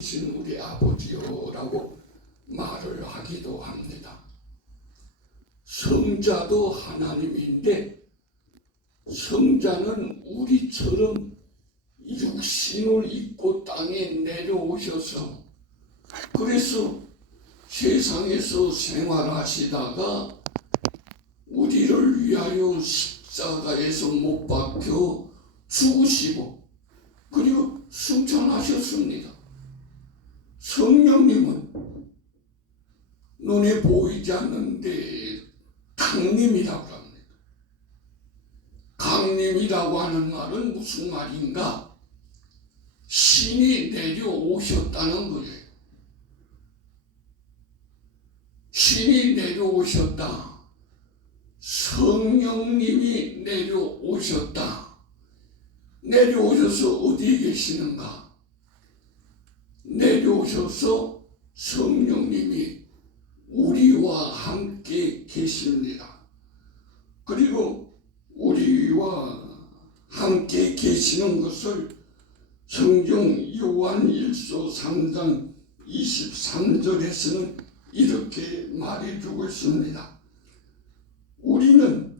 신 우리 아버지요라고 말을 하기도 합니다. 성자도 하나님인데 성자는 우리처럼 육신을 입고 땅에 내려오셔서 그래서 세상에서 생활하시다가 우리를 위하여 십자가에서 못 박혀 죽으시고 그리고 승천하셨습니다. 성령님은 눈에 보이지 않는데 강림이라고 합니다. 강림이라고 하는 말은 무슨 말인가? 신이 내려오셨다는 거예요. 신이 내려오셨다. 성령님이 내려오셨다. 내려오셔서 어디에 계시는가? 내려오셔서 성령님이 우리와 함께 계십니다. 그리고 우리와 함께 계시는 것을 성경 요한일서 3장 23절에서는 이렇게 말해주고 있습니다. 우리는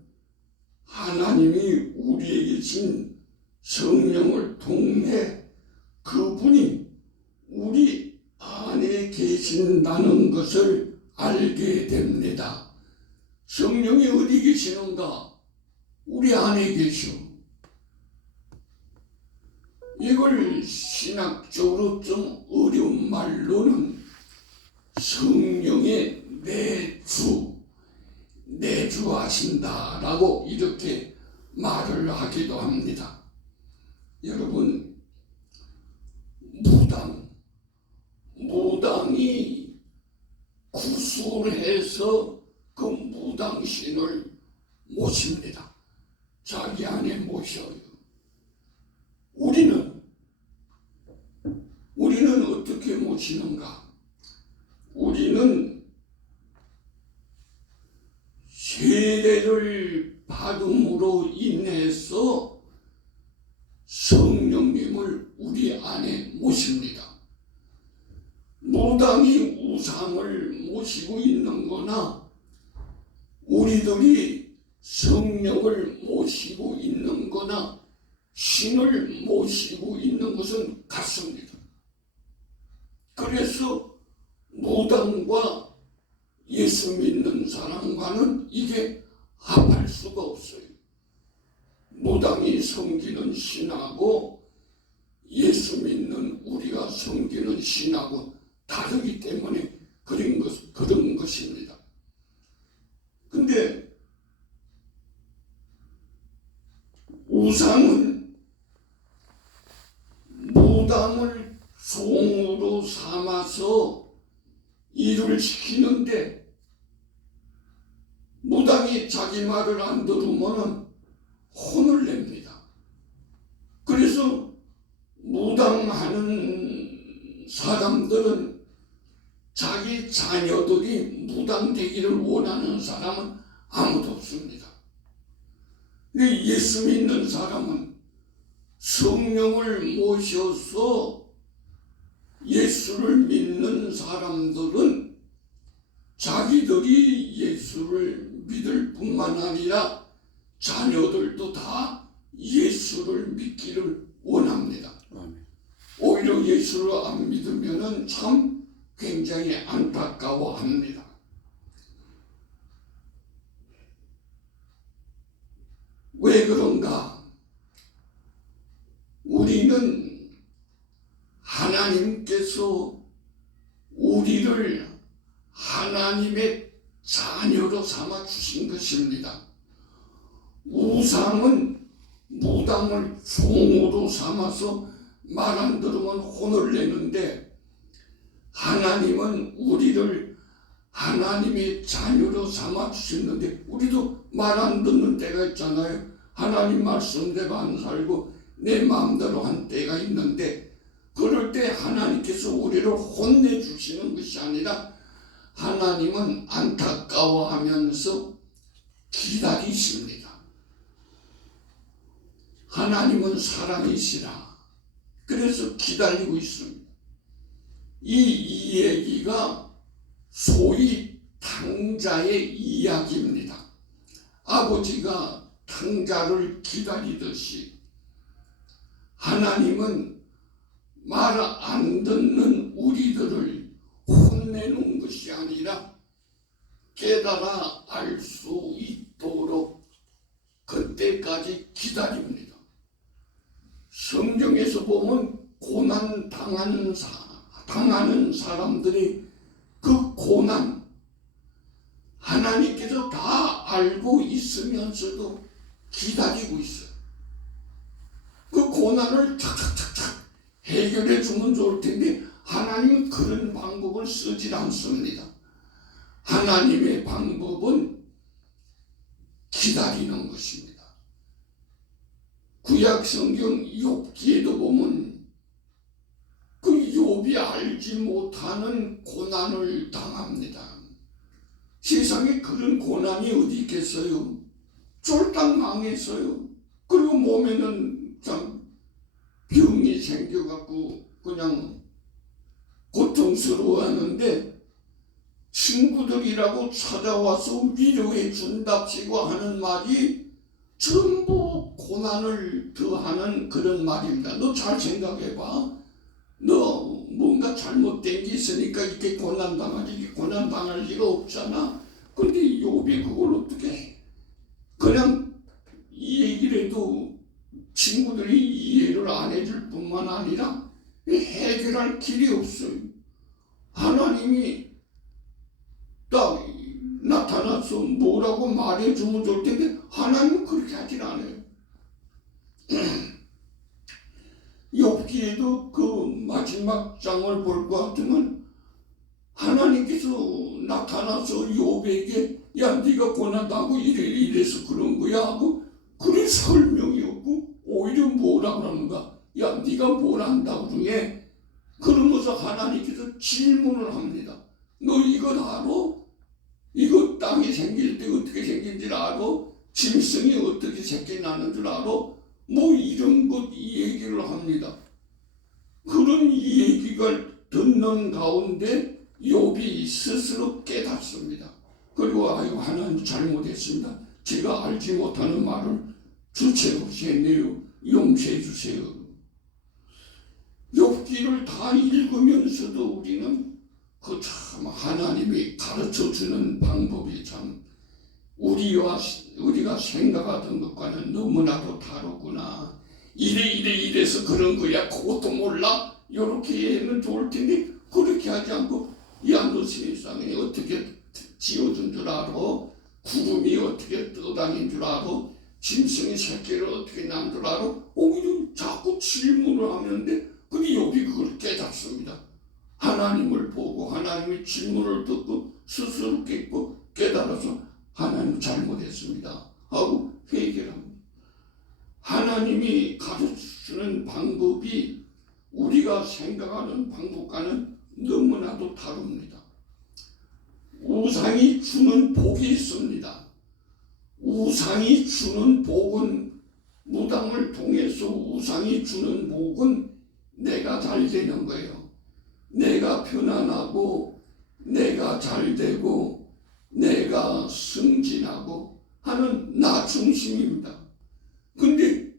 하나님이 우리에게 준 성령을 통해 그분이 우리 안에 계신다는 것을 알게 됩니다. 성령이 어디 계시는가? 우리 안에 계셔. 이걸 신학적으로 좀 어려운 말로는 성령의 내주하신다라고 이렇게 말을 하기도 합니다. 여러분, 무당이 구술을 해서 그 무당신을 모십니다. 자기 안에 모셔요. 우리는 어떻게 모시는가? 우리는 세례를 받음으로 인해서 성령님을 우리 안에 모십니다. 무당이 우상을 모시고 있는 거나 우리들이 성령을 모시고 있는 거나 신을 모시고 있는 것은 같습니다. 그래서 무당과 예수 믿는 사람과는 이게 합할 수가 없어요. 무당이 섬기는 신하고 예수 믿는 우리가 섬기는 신하고 다르기 때문에 그런 것입니다. 근데 우상은 무당을 종으로 삼아서 일을 시키는데 무당이 자기 말을 안 들으면 혼을 냅니다. 그래서 무당하는 사람들은 자기 자녀들이 무당 되기를 원하는 사람은 아무도 없습니다. 근데 예수 믿는 사람은 성령을 모셔서 예수를 믿는 사람들은 자기들이 예수를 믿을 뿐만 아니라 자녀들도 다 예수를 믿기를 원합니다. 오히려 예수를 안 믿으면 참 굉장히 안타까워합니다. 왜 그런가? 우리는 하나님께서 우리를 하나님의 자녀로 삼아 주신 것입니다. 우상은 무당을 종으로 삼아서 말 안 들으면 혼을 내는데 하나님은 우리를 하나님의 자녀로 삼아 주셨는데 우리도 말 안 듣는 때가 있잖아요. 하나님 말씀대로 안 살고 내 마음대로 한 때가 있는데 그럴 때 하나님께서 우리를 혼내주시는 것이 아니라 하나님은 안타까워하면서 기다리십니다. 하나님은 사랑이시라. 그래서 기다리고 있습니다. 이 얘기가 소위 탕자의 이야기입니다. 아버지가 탕자를 기다리듯이 하나님은 말 안 듣는 우리들을 혼내는 것이 아니라 깨달아 알 수 있도록 그때까지 기다립니다. 성경에서 보면 고난 당하는 사람들이 그 고난 하나님께서 다 알고 있으면서도 기다리고 있어요. 그 고난을 착착착착 해결해 주면 좋을 텐데 하나님은 그런 방법을 쓰질 않습니다. 하나님의 방법은 기다리는 것입니다. 구약 성경 욥기에도 보면 그 욥이 알지 못하는 고난을 당합니다. 세상에 그런 고난이 어디 있겠어요? 쫄딱 망했어요. 그리고 몸에는 참 병이 생겨갖고 그냥 고통스러워하는데 친구들이라고 찾아와서 위로해 준답시고 하는 말이 전부 고난을 더하는 그런 말입니다. 너 잘 생각해봐. 너 뭔가 잘못된 게 있으니까 이렇게 고난당하지, 고난당할 리가 없잖아. 근데 욥이 그걸 어떻게 해? 그냥 이 얘기를 해도 친구들이 이해를 안 해줄 뿐만 아니라 해결할 길이 없어요. 하나님이 딱 나타나서 뭐라고 말해주면 좋을 텐데 하나님은 그렇게 하질 않아요. 욥기에도 그 마지막 장을 볼 것 같으면 하나님께서 나타나서 욥에게 야 네가 고난당하고 이래서 그런 거야 하고 그런 설명이 없고 오히려 뭐라 그러는가 야 네가 뭘 안다고 그러냐 그러면서 하나님께서 질문을 합니다. 너 이거 알아? 이거 땅이 생길 때 어떻게 생긴 줄 알아? 짐승이 어떻게 새끼 나는 줄 알아? 뭐 이런 것 이 얘기를 합니다. 그런 이 얘기가 듣는 가운데 욥이 스스로 깨닫습니다. 그리고 아유 하나님 잘못했습니다. 제가 알지 못하는 말을 주체없이 했네요. 용서해 주세요. 욥기를 다 읽으면서도 우리는 그 참 하나님이 가르쳐주는 방법이 참 우리가 생각하던 것과는 너무나도 다르구나. 이래서 그런 거야. 그것도 몰라. 이렇게 하면 좋을 텐데 그렇게 하지 않고 야 너 세상에 어떻게 지어준 줄 알아? 구름이 어떻게 떠다닌 줄 알아? 짐승이 새끼를 어떻게 난 줄 알아? 오히려 자꾸 질문을 하는데 근데 욥이 그걸 깨닫습니다. 하나님을 보고 하나님의 질문을 듣고 스스로 깨달아서 하나님 잘못했습니다 하고 회개를 합니다. 하나님이 가르쳐주는 방법이 우리가 생각하는 방법과는 너무나도 다릅니다. 우상이 주는 복이 있습니다. 우상이 주는 복은 무당을 통해서 우상이 주는 복은 내가 잘 되는 거예요. 내가 편안하고 내가 잘 되고 내가 승진하고 하는 나 중심입니다. 근데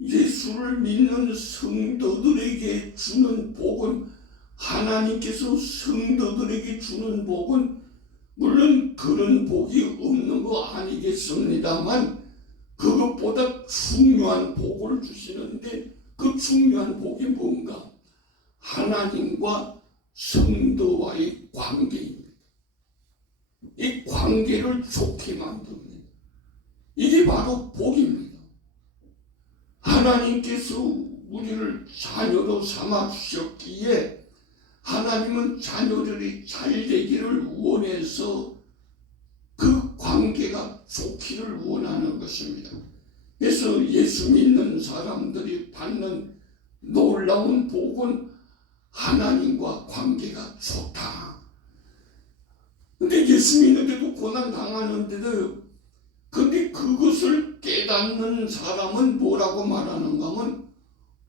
예수를 믿는 성도들에게 주는 복은 하나님께서 성도들에게 주는 복은 물론 그런 복이 없는 거 아니겠습니다만 그것보다 중요한 복을 주시는데 그 중요한 복이 뭔가? 하나님과 성도와의 관계입니다. 이 관계를 좋게 만듭니다. 이게 바로 복입니다. 하나님께서 우리를 자녀로 삼아 주셨기에 하나님은 자녀들이 잘 되기를 원해서 그 관계가 좋기를 원하는 것입니다. 그래서 예수 믿는 사람들이 받는 놀라운 복은 하나님과 관계가 좋다. 근데 예수 믿는데도 고난 당하는데도 근데 그것을 깨닫는 사람은 뭐라고 말하는가 하면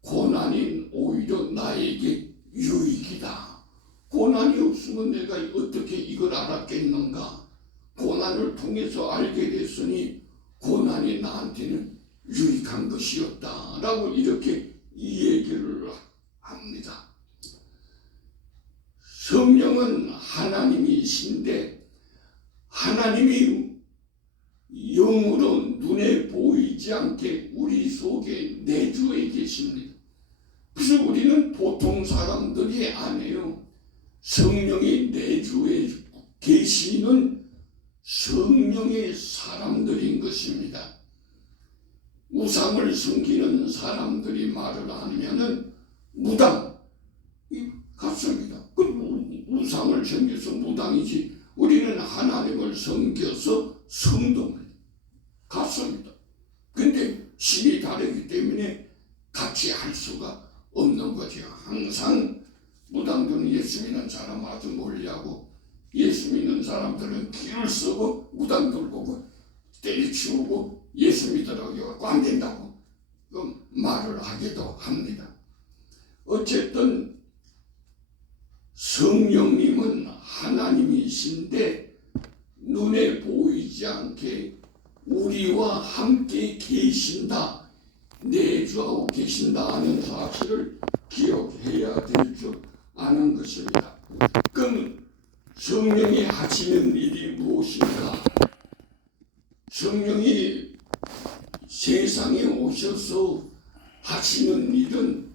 고난이 오히려 나에게 유익이다. 고난이 없으면 내가 어떻게 이걸 알았겠는가? 고난을 통해서 알게 됐으니 고난이 나한테는 유익한 것이었다라고 이렇게 이 얘기를 합니다. 성령은 하나님이신데 하나님이 영으로 눈에 보이지 않게 우리 속에 내주해 계십니다. 그래서 우리는 보통 사람들이 아니에요. 성령이 내주해 계시는 성령의 사람들인 것입니다. 우상을 섬기는 사람들이 말을 하면은 무당 같습니다. 그 우상을 섬겨서 무당이지 우리는 하나님을 섬겨서 성도입니다. 같습니다. 근데 신이 다르기 때문에 같이 할 수가 없는 거죠. 항상 무당들은 예수 믿는 사람 아주 멀리하고 예수 믿는 사람들은 길을 쓰고 무당들 보고 때려치우고 예수 믿으라고 안 된다고 말을 하기도 합니다. 어쨌든 성령님은 하나님이신데 눈에 보이지 않게 우리와 함께 계신다, 내주하고 계신다 하는 사실을 기억해야 될 줄 아는 것입니다. 그럼 성령이 하시는 일이 무엇인가? 성령이 세상에 오셔서 하시는 일은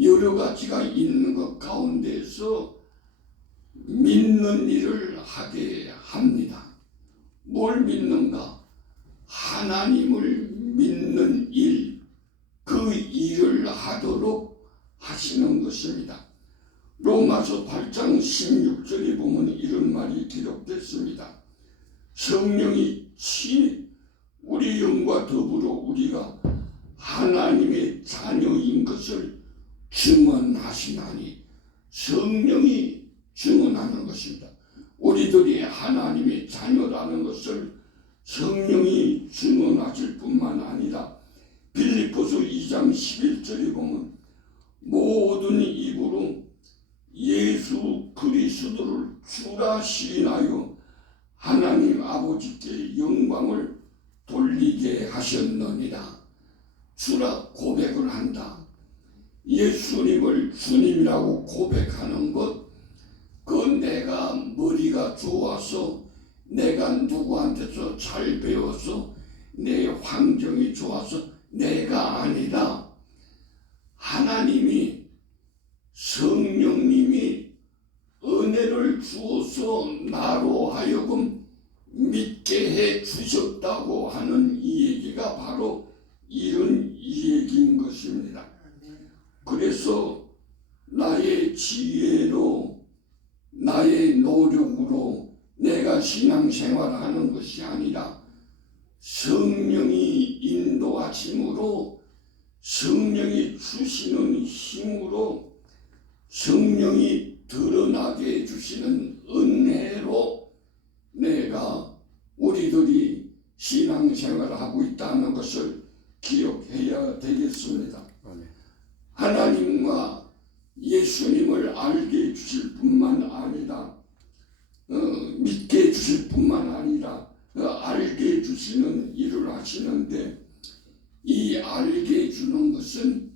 여러 가지가 있는 것 가운데서 믿는 일을 하게 합니다. 뭘 믿는가? 하나님을 믿는 일, 그 일을 하도록 하시는 것입니다. 로마서 8장 16절에 보면 이런 말이 기록됐습니다. 성령이 친히 우리 영과 더불어 우리가 하나님의 자녀인 것을 증언하시나니, 성령이 증언하는 것입니다. 우리들이 하나님의 자녀라는 것을 성령이 증언하실 뿐만 아니라 빌립보서 2장 11절에 보면 모든 입으로 예수 그리스도를 주라 시인하여 하나님 아버지께 영광을 돌리게 하셨느니라. 주라 고백을 한다. 예수님을 주님이라고 고백하는 것, 그건 내가 머리가 좋아서 내가 누구한테서 잘 배워서 내 환경이 좋아서 내가 아니라 하나님이 성령님이 은혜를 주어서 나로 하여금 믿게 해 주셨다고 하는 이 얘기가 바로 이런 얘기인 것입니다. 그래서 나의 지혜로 나의 노력으로 내가 신앙생활을 하는 것이 아니라 성령이 인도하심으로 성령이 주시는 힘으로 성령이 드러나게 해주시는 은혜로 내가 우리들이 신앙생활을 하고 있다는 것을 기억해야 되겠습니다. 하나님과 예수님을 알게 해주실 뿐만 아니라 믿게 해주실 뿐만 아니라 알게 해주시는 일을 하시는데, 이 알게 해주는 것은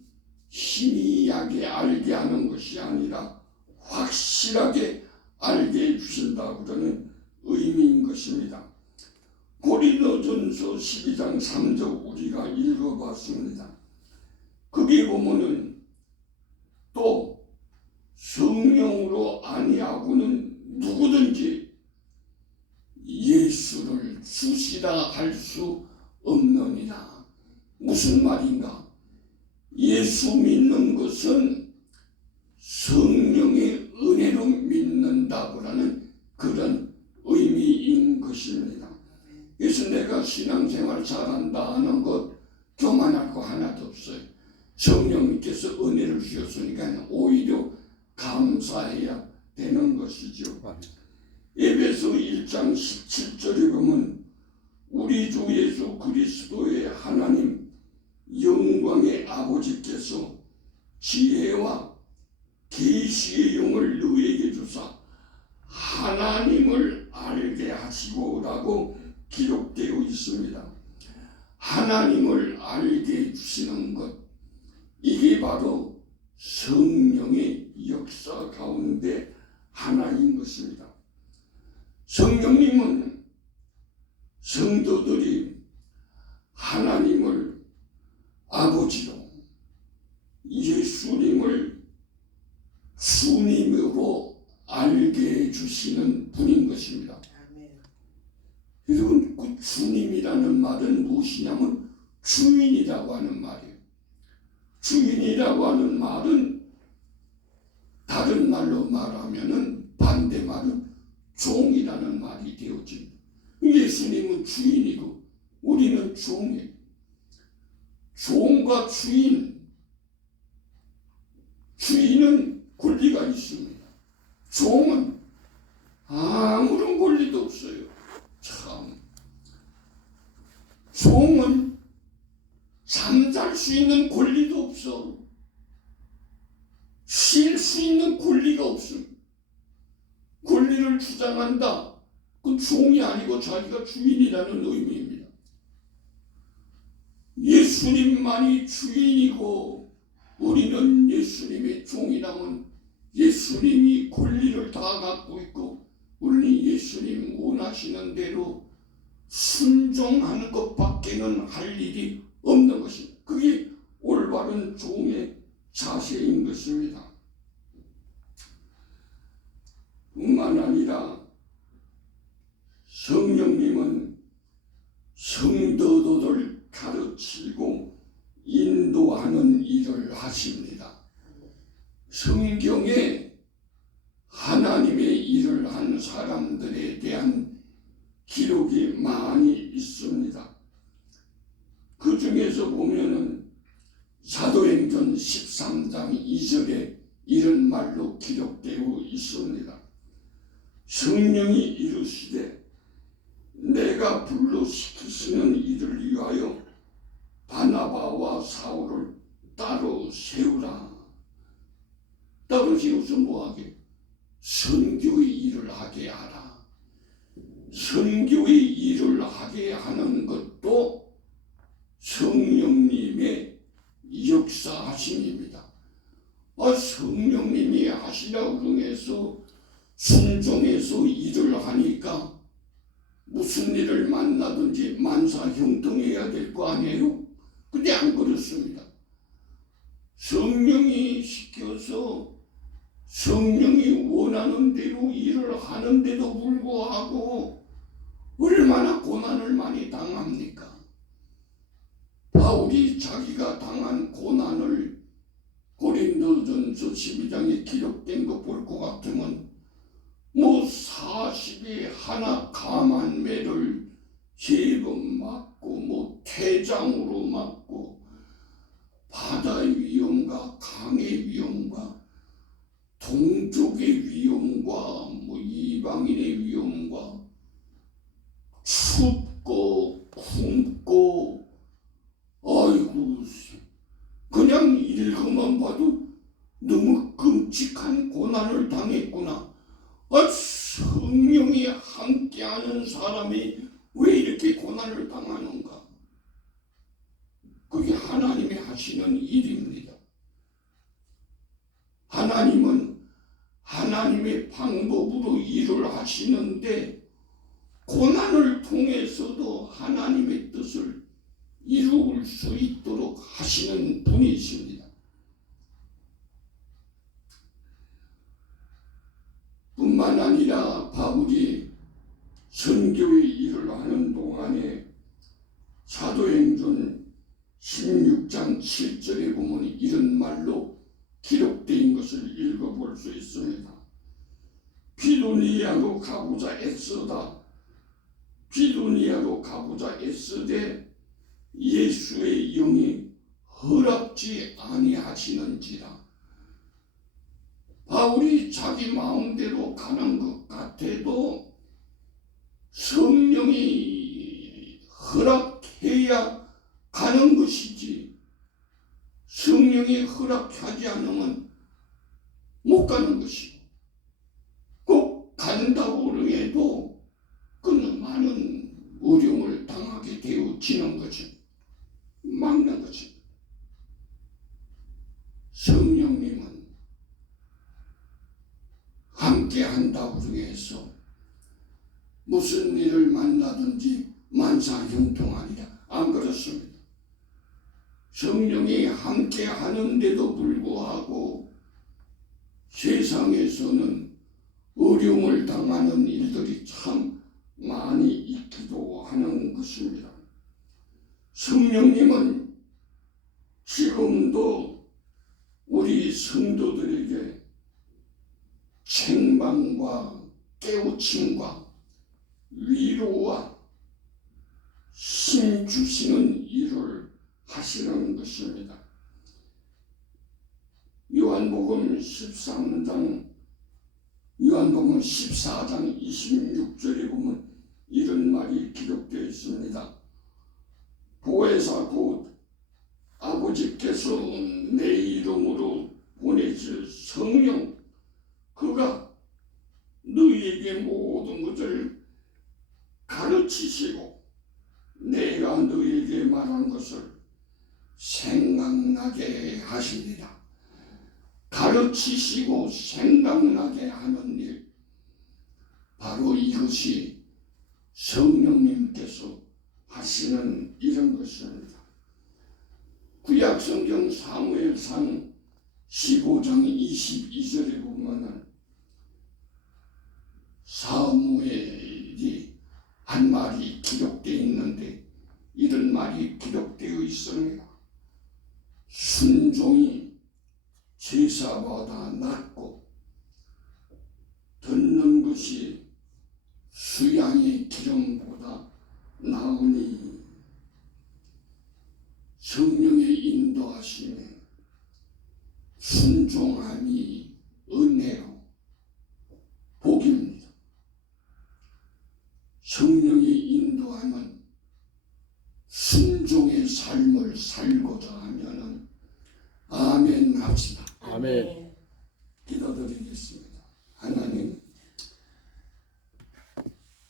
희미하게 알게 하는 것이 아니라 확실하게 알게 해주신다고 하는 의미인 것입니다. 고린도전서 12장 3절 우리가 읽어봤습니다. 거기 보면은 또 성령으로 아니하고는 누구든지 예수를 주시라 할 수 없느니라. 무슨 말인가? 예수 믿는 것은 성령의 은혜로 믿는다고 하는 그런 의미인 것입니다. 그래서 내가 신앙생활 잘한다 하는 것 교만할 거 하나도 없어요. 성령님께서 은혜를 주셨으니까 오히려 감사해야 되는 것이죠. 에베소 1장 17절에 보면 우리 주 예수 그리스도의 하나님 영광의 아버지께서 지혜와 계시의 영을 너희에게 하나인 것입니다. 성령님은 성도들이 하나님을 아버지로, 예수님을 주님으로 알게 해주시는 분인 것입니다. 여러분, 그 주님이라는 말은 무엇이냐면 주인이라고 하는 말이에요. 주인이라고 하는 말은 다른 말로 말하면은 반대말은 종이라는 말이 되어집니다. 예수님은 주인이고 우리는 종이에요. 종과 주인은 권리가 있습니다. 종은 아무런 권리도 없어요. 참, 종은 잠잘 수 있는 권리도 없어. 쉴 수 있는 권리가 없습니다. 권리를 주장한다. 그건 종이 아니고 자기가 주인이라는 의미입니다. 예수님만이 주인이고 우리는 예수님의 종이라면 예수님이 권리를 다 갖고 있고 우리는 예수님 원하시는 대로 순종하는 것밖에는 할 일이 없는 것입니다. 그게 올바른 종의 자세인 것입니다. 뿐만 아니라 성령님은 성도들을 가르치고 인도하는 일을 하십니다. 성경에 하나님의 일을 한 사람들에 대한 기록이 많이 있습니다. 그 중에서 보면은 사도행전 13장 2절에 이런 말로 기록되어 있습니다. 성령이 이르시되 내가 불러 시키시는 이를 위하여 바나바와 사울을 따로 세우라. 따로 세워서 뭐하게? 선교의 일을 하게 하라. 선교의 일을 하게 하는 것도 성령님의 역사하심입니다. 성령님이 하시라고 그러면서 순종해서 일을 하니까 무슨 일을 만나든지 만사형통해야 될 거 아니에요? 근데 안 그렇습니다. 성령이 시켜서 성령이 원하는 대로 일을 하는데도 불구하고 얼마나 고난을 많이 당합니까? 바울이 자기가 당한 고난을 고린도전서 12장에 기록된 거 볼 것 같으면 40에 하나 감한 매를 3번 맞고 태장으로 맞고 바다의 위험과 강의 위험과 동족의 위험과 이방인의 위험과 춥고 굶고 아이고 그냥 읽어만 봐도 너무 끔찍한 고난을 당했구나. 성령이 함께하는 사람이 왜 이렇게 고난을 당하는가? 그게 하나님이 하시는 일입니다. 하나님은 하나님의 방법으로 일을 하시는데 고난을 통해서도 하나님의 뜻을 이룰 수 있도록 하시는 분이십니다. 뿐만 아니라 바울이 선교의 일을 하는 동안에 사도행전 16장 7절에 보면 이런 말로 기록된 것을 읽어볼 수 있습니다. 비두니아로 가고자 애쓰다. 비두니아로 가고자 애쓰되 예수의 영이 허락지 아니하시는지라. 바울이 자기 마음대로 가는 것 같아도 성령이 허락해야 가는 것이지 성령이 허락하지 않으면 못 가는 것이고 꼭 간다고 해도 그는 많은 어려움을 당하게 되어지는 거죠. 막는 거죠. 성령님은 함께 함께 한다고 중에서 무슨 일을 만나든지 만사형통하리라. 안 그렇습니다. 성령이 함께 하는데도 불구하고 세상에서는 어려움을 당하는 일들이 참 많이 있기도 하는 것입니다. 성령님은 지금도 우리 성도들에게 책망과 깨우침과 위로와 힘 주시는 일을 하시는 것입니다. 요한복음 14장 26절에 보면 이런 말이 기록되어 있습니다. 보혜사 곧 아버지께서 내 이름으로 보내실 성령, 그가 너희에게 모든 것을 가르치시고 내가 너희에게 말한 것을 생각나게 하시리라. 가르치시고 생각나게 하는 일, 바로 이것이 성령님께서 하시는 이런 것입니다. 구약성경 사무엘상 15장 22절에 보면은 사무엘이 한 말이 기록되어 있는데 이런 말이 기록되어 있습니다. 순종이 제사보다 낫고 듣는 것이 수양의 기름보다 나으니 성령의 인도하심에 순종함이 은혜요 복입니다. 성령의 인도함은 순종의 삶을 살고자 하면은 아멘 합시다. 아멘. 기도드리겠습니다. 하나님,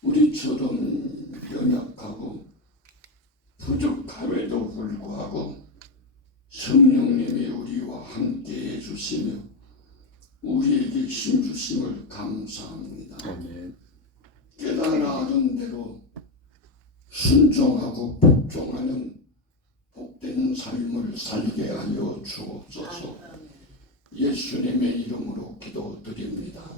우리처럼 연약하고 부족함에도 불구하고 성령님이 우리와 함께 해주시며 우리에게 힘 주심을 감사합니다. 아멘. 깨달아 아는 대로 순종하고 복종하는 복된 삶을 살게 하여 주옵소서. 예수님의 이름으로 기도드립니다.